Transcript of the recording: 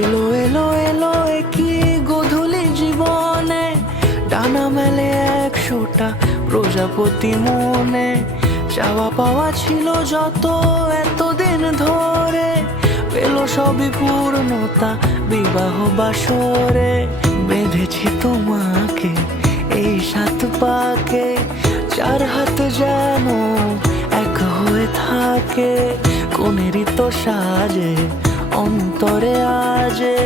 এলো এলো এলো কি গোধূলি জীবনে, ডানা মেলে 100টা প্রজাপতি মনে। চাওয়া পাওয়া ছিল যত এতদিন ধরে, পেল সবই পূর্ণতা বিবাহ বাসরে। বেঁধেছি তোমাকে এই 7 পাকে, 4 হাত যেন এক হয়ে থাকে। কোনেরই তো সাজে অন্তরে আজে